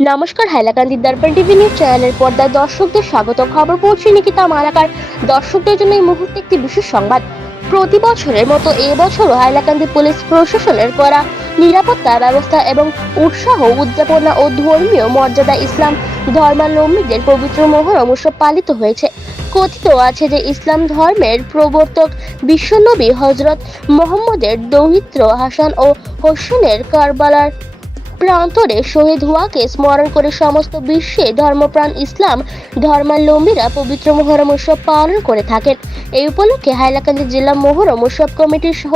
নমস্কার, হাইলাকান্দি দর্পণ TV news চ্যানেলের পর্দায় দর্শকদের স্বাগত। খবর পড়ছি নিকিতা মালাকার। দর্শকদের জন্য এই মুহূর্তে একটি বিশেষ সংবাদ। প্রতি বছরের মতো এবছরও হাইলাকান্দি পুলিশ প্রশাসনের করা নিরাপত্তা ব্যবস্থা এবং উৎসাহ উদযাপনা ও ধর্মীয় মর্যাদা ইসলাম ধর্মাবলম্বীদের পবিত্র মহরম উৎসব পালিত হয়েছে। কথিত আছে যে ইসলাম ধর্মের প্রবর্তক বিশ্বনবী হযরত মুহাম্মদের দৌহিত্র হাসান ও হোসেনের কারবালার প্রান্তরে শহীদ হওয়াকে স্মরণ করে সমস্ত বিশ্বে ধর্মপ্রাণ ইসলাম ধর্মাবলম্বীরা পবিত্র মহরম উৎসব পালন করে থাকেন। এই উপলক্ষে হাইলাকান্দি জেলা মহরম উৎসব কমিটির সহ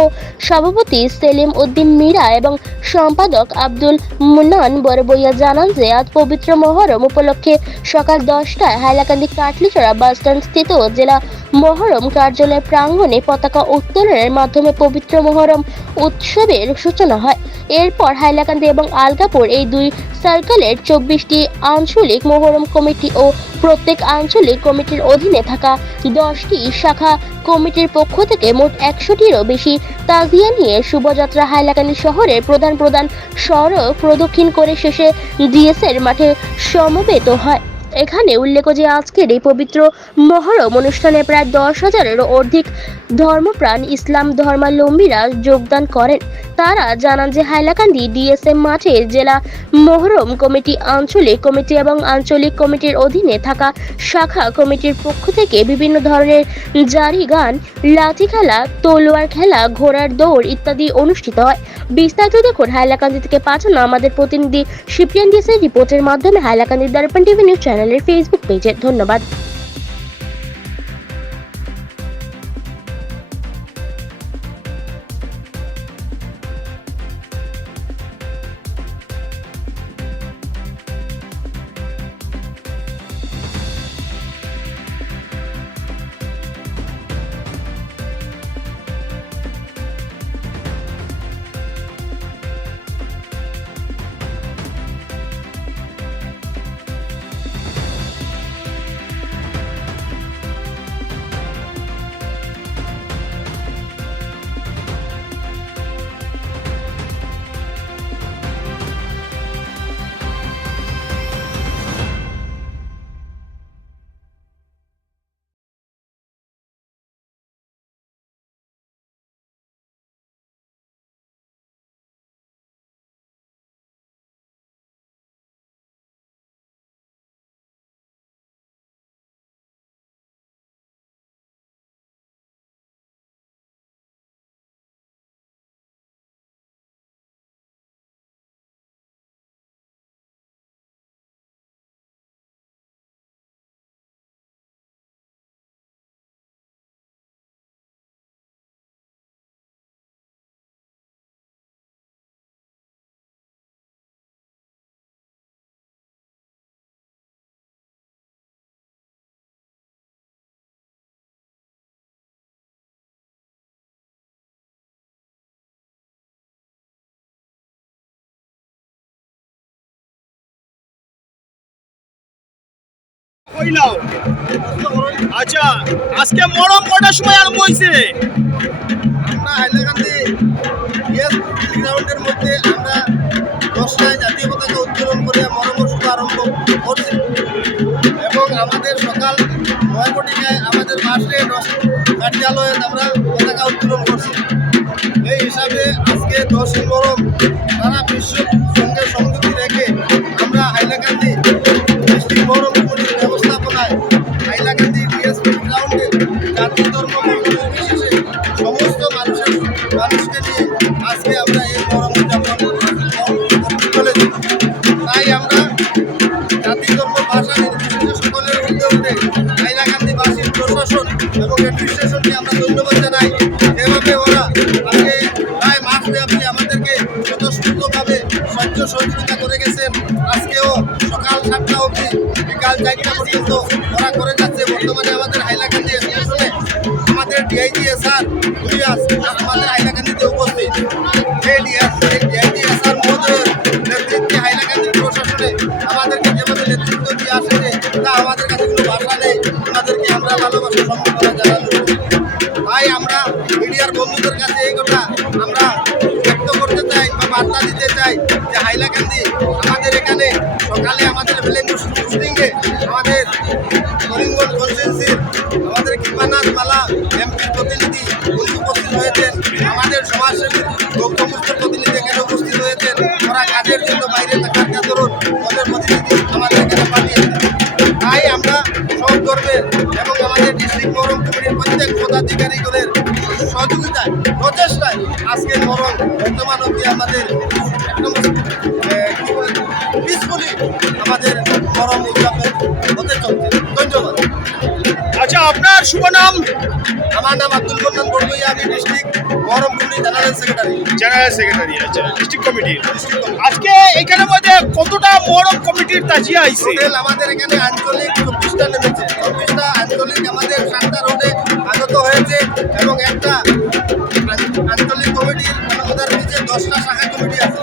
সভাপতি সেলিম উদ্দিন মীরা এবং সম্পাদক আব্দুল মুন্নান বরবইয়া জানান যে আজ পবিত্র মহরম উপলক্ষে সকাল 10টায় হাইলাকান্দি কাটলিচড়া বাসস্ট্যান্ড স্থিত জেলা মহরম কার্যালয় প্রাঙ্গণে পতাকা উত্তোলনের মাধ্যমে পবিত্র মহরম উৎসবের সূচনা হয়। এরপর হাইলাকান্দি এবং আলগাপুর এই দুই সার্কেলের 24টি আঞ্চলিক মহরম কমিটি ও প্রত্যেক আঞ্চলিক কমিটির অধীনে থাকা 10টি শাখা কমিটির পক্ষ থেকে মোট 100টিরও বেশি তাজিয়া নিয়ে শুভযাত্রা হাইলাকান্দি শহরের প্রধান প্রধান সড়ক প্রদক্ষিণ করে শেষে ডিএসের মাঠে সমবেত হয়। এখানে উল্লেখ্য যে আজকের এই পবিত্র মহরম অনুষ্ঠানে প্রায় 10,000-এরও অধিক ধর্মপ্রাণ ইসলাম ধর্মাবলম্বীরা যোগদান করেন। তারা জানান যে হাইলাকান্দি ডিএসএম মাঠে জেলা মহরম কমিটি, আঞ্চলিক কমিটি এবং আঞ্চলিক কমিটির অধীনে থাকা শাখা কমিটির পক্ষ থেকে বিভিন্ন ধরনের জারি গান, লাঠি খেলা, তলোয়ার খেলা, ঘোড়ার দৌড় ইত্যাদি অনুষ্ঠিত হয়। বিস্তারিত দেখুন হাইলাকান্দি থেকে পাঠানো আমাদের প্রতিনিধি শিপ্রিয়ান ডিএসের রিপোর্টের মাধ্যমে হাইলাকান্দি দর্পণ টিভি নিউজ চ্যানেলের ফেসবুক পেজে। ধন্যবাদ। আচ্ছা, আজকে মরম কটার সময় আরম্ভ হয়েছে? আমরা হাইলাকান্দি গ্রাউন্ডের মধ্যে আমরা 10টায় জাতীয় পতাকা উত্তোলন করে মরমের শুভ আরম্ভ করছি এবং আমাদের সকাল 9টায় আমাদের মাস্টে কার্যালয়ে আমরা পতাকা উত্তোলন করছি। এই হিসাবে আজকে 10ই মরম সারা বিশ্বের সঙ্গে সংযুক্তি রেখে আমরা হাইলাকান্দি ডিস্ট্রিক্ট মরম কমিটির ব্যবস্থাপনায় হাইলাকান্দি ডিএসপি গ্রাউন্ডে জাতি ধর্ম নির্বিশেষে সমস্ত মানুষকে নিয়ে আজকে আমরা এই মহরম উদযাপন চলেছি। তাই আমরা জাতি ধর্ম ভাষা নির্বিশেষে সকলের উদ্যোগে হাইলাকান্দিবাসীর প্রশাসন এবং অ্যাডমিনিস্ট্রেশনকে আমরা ধন্যবাদ জানাই। যেভাবে ওরা আজকে প্রায় মাসব্যাপী আমাদেরকে স্বতঃস্ফূর্তভাবে স্বচ্ছ সহযোগিতা করে গেছেন। আজকেও সকাল 7টা অবধি বিকাল 4টা পর্যন্ত ওরা করে যাচ্ছে। বর্তমানে আমাদের হাইলাকান্দি স্টেশনে আমাদের ডিআইজি স্যার আমাদের হাইলাকান্দিতে উপস্থিত। এই ডিআইজি স্যার মহোদয়ের নেতৃত্বে হাইলাকান্দির প্রশাসনে আমাদেরকে যেভাবে নেতৃত্ব দিয়ে আসছে তা আমাদের কাছে কোনো ভাষা নেই। আমাদেরকে আমরা ভালোবাসা সম্মাননা জানানো। তাই আমরা মিডিয়ার বন্ধুদের কাছে এই কথা আমরা ব্যক্ত করতে চাই বা বার্তা দিতে চাই যে হাইলাকান্দি আমাদের এখানে কালে আমাদের ভ্যালেন্টু শুটিংয়ে আমাদের করিমগঞ্জ কনস্টিটুয়েন্সির আমাদের কৃপানাথ মালা এমপির প্রতিনিধি উনি উপস্থিত হয়েছেন, আমাদের সমাজসেবীর সমস্ত প্রতিনিধি এখানে উপস্থিত হয়েছেন। ওরা কাজের জন্য বাইরে থাকার দরুন ওদের প্রতিনিধি আমাদের এখানে পাঠিয়েছেন। তাই আমরা সব ধর্মের এবং আমাদের ডিস্ট্রিক্ট মহরম কমিটির প্রত্যেক পদাধিকারীদের সহযোগিতায় প্রচেষ্টায় আজকের মহরম বর্তমান অবধি আমাদের একদম পিসফুলি আমাদের মহরম উদযাপন হতে চলছে। ধন্যবাদ। আচ্ছা, আপনার শুভ নাম? আমার নাম আব্দুল মন্নান বড়ুইয়া, আমি district Muharram committee general secretary. General secretary, আচ্ছা, ডিস্ট্রিক্ট কমিটি। আজকে এখানে মধ্যে কতটা মহরম কমিটির তাজিয়া আইছে? টোটাল আমাদের এখানে আঞ্চলিক 24টা নেমেছে, 24টা আঞ্চলিক আমাদের সাতটা রোডে আগত হয়েছে এবং একটা আঞ্চলিক কমিটির মানে ওদের নিচে 10টা শাখা কমিটি আছে।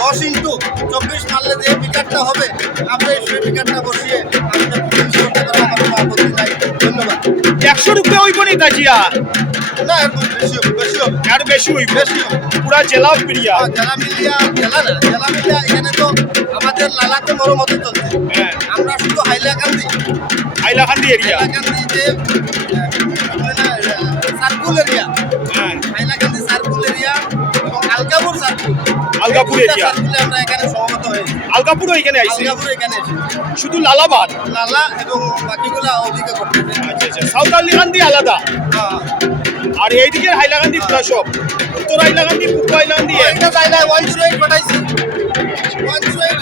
10 ইন্টু 24 মারলে যে পিকারটা হবে আমরা সেই পিকারটা বসিয়ে আমাদের পুলিশ করতে পারবো, আমাদের আপত্তি নাই। ধন্যবাদ। 100 রুপে হইব নি তাজিয়া? না, এরকম বেশি হবে, বেশি হবে, আর বেশি হইব? বেশি হবে। পুরা জেলা পিরিয়া? জেলা মিলিয়া, জেলা না, জেলা মিলিয়া এখানে তো আমাদের লালাতে মরম হতে চলছে। হ্যাঁ, আমরা শুধু হাইলাকান্দি হাইলাকান্দি এরিয়া। হাইলাকান্দি যে সার্কুল এরিয়া, হ্যাঁ, হাইলাকান্দি সার্কুল এরিয়া এবং আলগাপুর সার্কুল, আলগাপুর এরিয়া। সার্কুলে আমরা এখানে সমবেত হয়েছি। আলগাপুরও এখানে আইছে? আলগাপুর এখানে এসেছি। শুধু লালাবাদ? লালা এবং বাকিগুলা ওদিকে করতেছে। আচ্ছা আচ্ছা, সাউথ হাইলাকান্দি আলাদা আর এইদিকে হাইলাকান্দি পুরা সব? উত্তর হাইলাকান্দি, পূর্ব হাইলাকান্দি? একটা জায়গায় 108 পাঠাইছি, 108।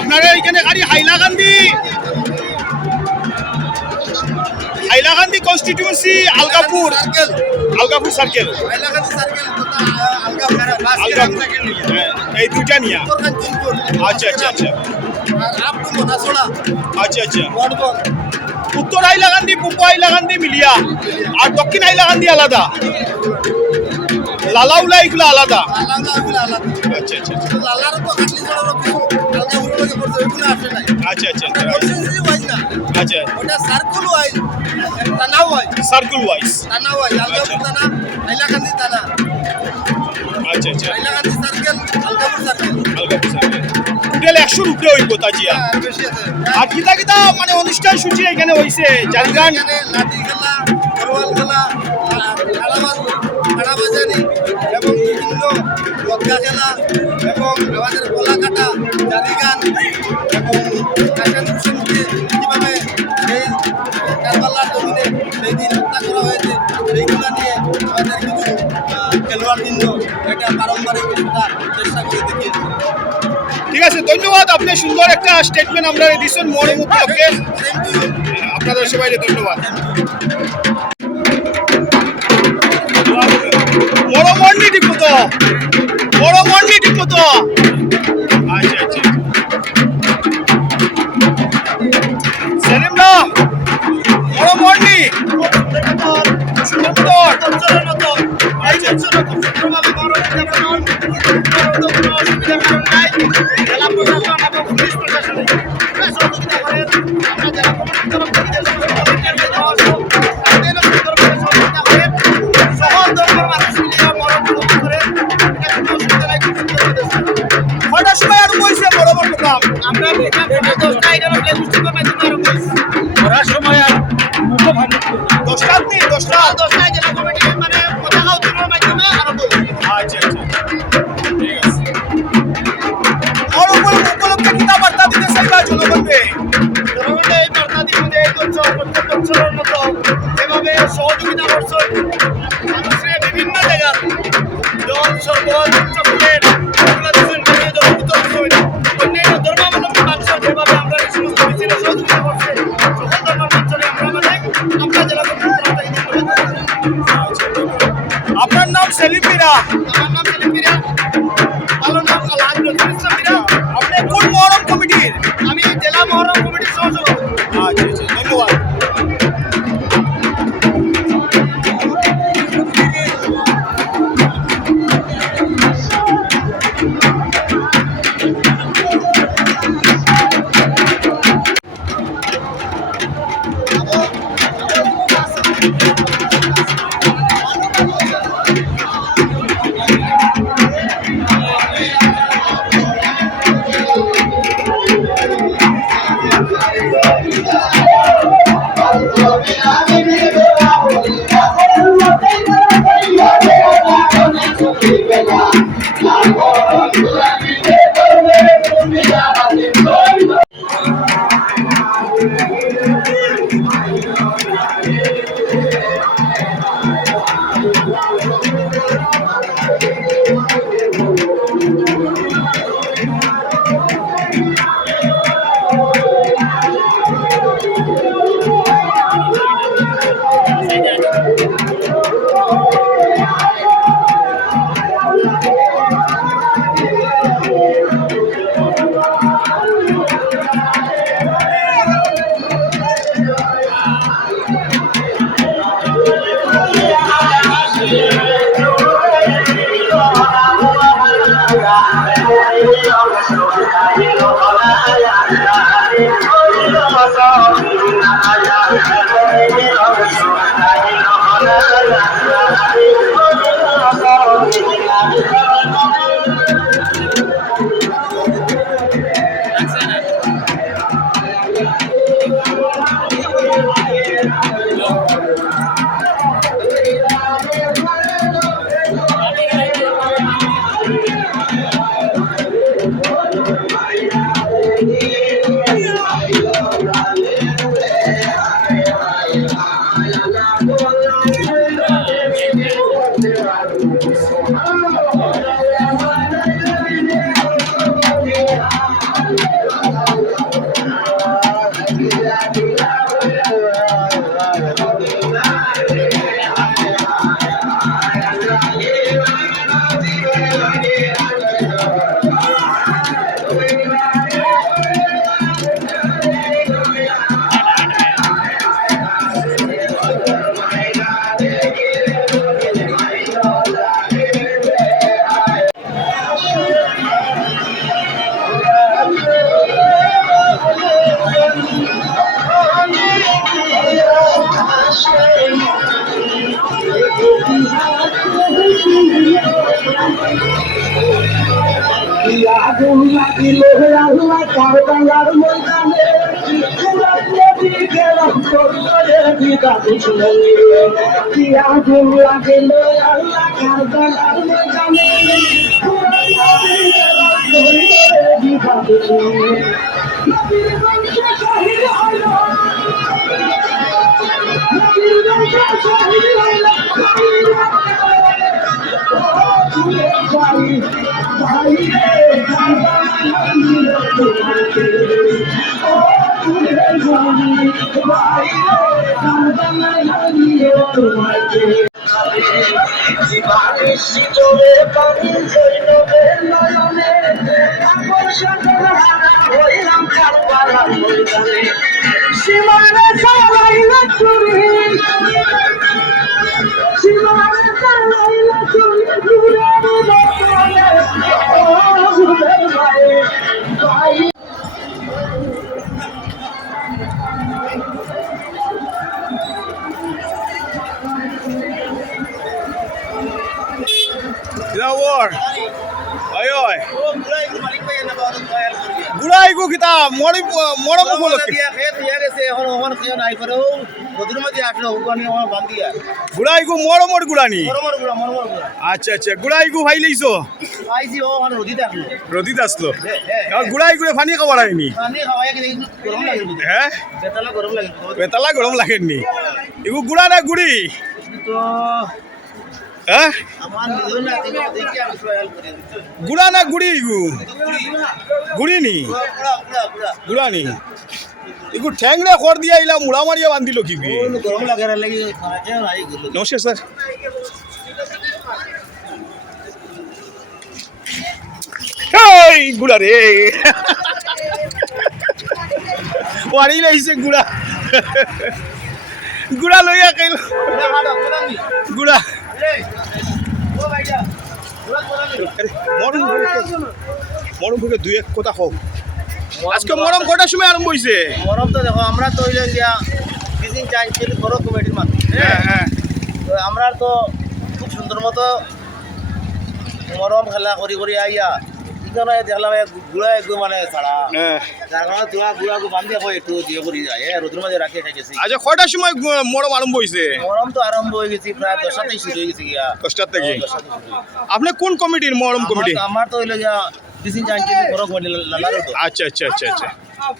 আপনারা এখানে গাড়ি হাইলাকান্দি কনস্টিটিউয়েন্সি আলগাপুর সার্কেল এই দুইটা নিয়া আচ্ছা আচ্ছা আচ্ছা আচ্ছা আচ্ছা উত্তর হাইলাকান্দি পূর্ব হাইলাকান্দি মিলিয়া আর দক্ষিণ হাইলাকান্দি আলাদা লালাউলা এগুলো আলাদা আচ্ছা আচ্ছা আচ্ছা আচ্ছা আচ্ছা সার্কুল ওয়াইজ আচ্ছা আচ্ছা আলগাপুর সার্কেল টোটাল 100 উপরে হইব তাজিয়া আর কিতা কিতা মানে অনুষ্ঠান সূচি এখানে হইছে জারিগান লাঠি খেলা তরোয়াল খেলা কাড়াবাজারি এবং বিভিন্ন লক্কা খেলা এবং আমাদের গলা কাটা জারিগান এবং ফ্যাশন হোসেনকে কীভাবে সেই কারবালার জমিনে সেই দিন হত্যা করা হয়েছে সেইগুলো নিয়ে আমাদের কিছু খেলোয়াড়বৃন্দ এটা পারম্পরিক কিছুটা চেষ্টা করে দেখিয়েছে। ঠিক আছে, ধন্যবাদ। আপনি সুন্দর একটা স্টেটমেন্ট আমরা দিয়েছেন মহরম উপলক্ষে, আপনাদের সবাইকে ধন্যবাদ। বড় মন্ডি টিপো তো, বড় মন্ডি টিপো তো। আচ্ছা আচ্ছা সেলিম না বড় মন্ডি সুন্দর আচ্ছা আচ্ছা জেলা প্রশাসন এবং পুলিশ প্রশাসনের সহযোগিতা করেন। আমরা জেলা কমিটির তরফ থেকে সকল ধর্মের মানুষ মিলিয়ে মরম করে কটার সময় আরো বইছে বড় বড় প্রোগ্রাম আমরা 10টা করার সময় আর মুখো ভাঙি 10টায় জেলা কমিটি মানে পতাকা উত্তোলনের মাধ্যমে আরো বলছি। আচ্ছা আচ্ছা ঠিক আছে। আর উপলক্ষে কিতা বার্তা দিতে চাইবা জনগণকে? জনগণকে এই বার্তা দিব যে এই প্রত্যেক বছরের মতো এভাবে সহযোগিতা করছেন মানুষের বিভিন্ন জায়গার জল সরবরাহ চকলেট অন্যান্য ধর্মাবলম্বী মানুষের যেভাবে আমরা এই সমস্ত মিছিলে সহযোগিতা করছি সকল ধর্মের মানুষের আমরা জেলা আপনার নাম সেলিম মিরা? আমার নাম সেলিম মিরা। ভালো নাম আলহাজ নজরুল ইসলাম মিরা। আপনি কোন মহরম কমিটির? আমি জেলা মহরম কমিটির সহসভাপতি। আচ্ছা আচ্ছা ধন্যবাদ। আগুন লাগিল আল্লাহ কারবালার ময়দানে আগুন লাগিল আল্লাহ কারবালার ময়দানে War. Oi oi. Gulai go kita mori bolok. Gulai go mor gulani. আচ্ছা আচ্ছা গুড়াই গু ভাই লইছো রদিত আসলো গুড়াই গুড়ে পানি খাওয়ার আইনি হ্যাঁ বেতালা গরম লাগেননি এগু গুড়া না গুড়ি হ্যাঁ গুড়া না গুড়ি এগু গুড়ি নি গুড়া নি এগু ঠ্যাংরা কর দিয়া আইলা মুড়া মারিয়া বান্ধিল কি গরম লাগে নমস্কার স্যার এই গুড়া রে ওয়ারি লাইছে গুড়া গুড়া লইয়া খাইল গুড়া মরম থেকে দুই এক কথা হোক আজকে মরম কটার সময় আরম্ভ হয়েছে মরম তো দেখো আমরা তো হইলেন গিয়া ফিশিং চাই বড় কমিটির মাধ্যমে হ্যাঁ তো আমরা তো খুব সুন্দর মতো মরম খেলা করি আইয়া দেখলাম গুড়া একটু মানে ছাড়া যার কারণে তোরা গুড়া বান্ধি একটু দিয়ে করি যায় রোদের মাঝে রাখে খাইছি আচ্ছা কটার সময় মরম আরম্ভ হয়েছে মরম তো আরম্ভ হয়ে গেছি প্রায় 10টাতেই শুরু হয়ে গেছে গিয়া 10টার থেকে আপনি কোন কমিটির মরম কমিটি আমার তো হইলো গিয়া ফিশিং চাই বড় কমিটি লালার তো আচ্ছা আচ্ছা আচ্ছা আচ্ছা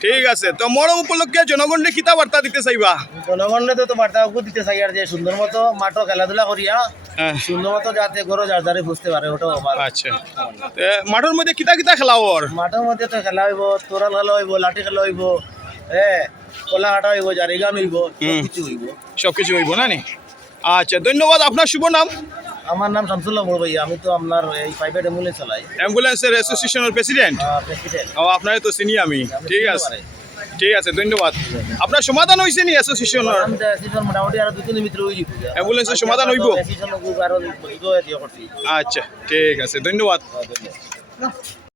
ঠিক আছে তো মরম উপলক্ষে জনগণকে কিতা বার্তা দিতে চাইবা জনগণে তো বার্তা দিতে চাই আর যে সুন্দর মতো মাঠও খেলাধুলা করিয়া সুন্দর মতো যাতে গরো যার যারে বুঝতে পারে ওটাও আমার আচ্ছা মাঠের মধ্যে কিতা কিতা খেলা ওর মাঠের মধ্যে তো খেলা হইব তোরাল খেলা হইব লাঠি খেলা হইব কলা হাঁটা হইব জারি গান হইব সবকিছু হইব না নি আচ্ছা ধন্যবাদ আপনার শুভ নাম আমার নাম শামসুল্লাহ বড় ভাই আমি তো আপনার এই প্রাইভেট অ্যাম্বুলেন্স চালাই অ্যাম্বুলেন্সের অ্যাসোসিয়েশনের প্রেসিডেন্ট ও আপনারে তো চিনি আমি ঠিক আছে ধন্যবাদ আপনার সমাধান হয়েছে নি অ্যাসোসিয়েশনের মোটামুটি আর 2-3 মিনিট হয়ে যাবে অ্যাম্বুলেন্সের সমাধান হইব আচ্ছা ঠিক আছে ধন্যবাদ